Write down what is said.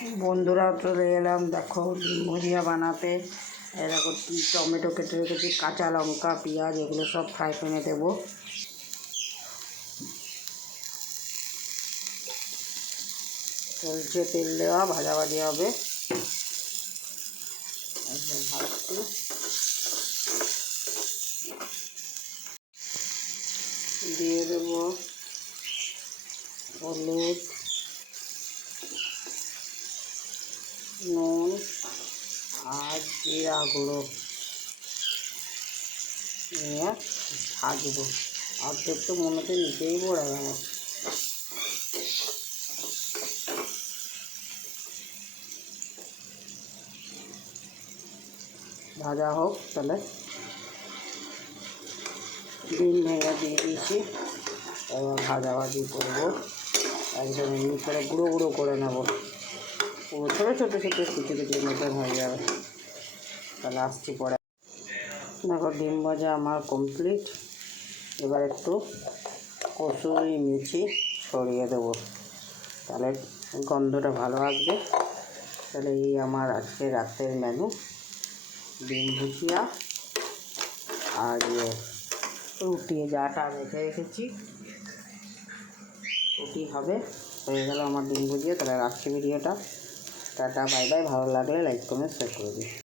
বন্ধুরা চলে এলাম দেখো ডিম ভুজিয়া বানাতে। দেখো টমেটো কেটে রেখেছি, কাঁচা লঙ্কা পেঁয়াজ এগুলো সব ফ্রাই প্যানে দেবো। চলছে তেল দেওয়া, ভাজাভাজি হবে। ভাজছি, দিয়ে দেবো হলুদ, নুন আর জিরা গুঁড়ো নিয়ে ভাজবো। অর্ধেক তো মনে হচ্ছে নিচেই পড়ে গেল। ভাজা হোক, তাহলে ডিম ভেঙে দিয়ে দিয়েছি। এবার ভাজাভাজি করবো, একদম এমনি করে গুঁড়ো গুঁড়ো করে নেবো। পুরো ছোটো ছোটো ছোটো কুচি কুচির মতন হয়ে যাবে। তাহলে আসছি পরে। দেখো ডিম ভাজা আমার কমপ্লিট। এবার একটু কসুরি মেথি ছড়িয়ে দেবো, তাহলে গন্ধটা ভালো আসবে। তাহলে এই আমার আজকে রাতের মেনু, ডিম ভুজিয়া আর রুটি। যাটা রেখে রেখেছি রুটি হবে। হয়ে গেল আমার ডিম ভুজিয়া। তাহলে রাখছি ভিডিওটা। Tata bye bye. ভালো লাগলে লাইক কমেন্ট শেয়ার করে দিই।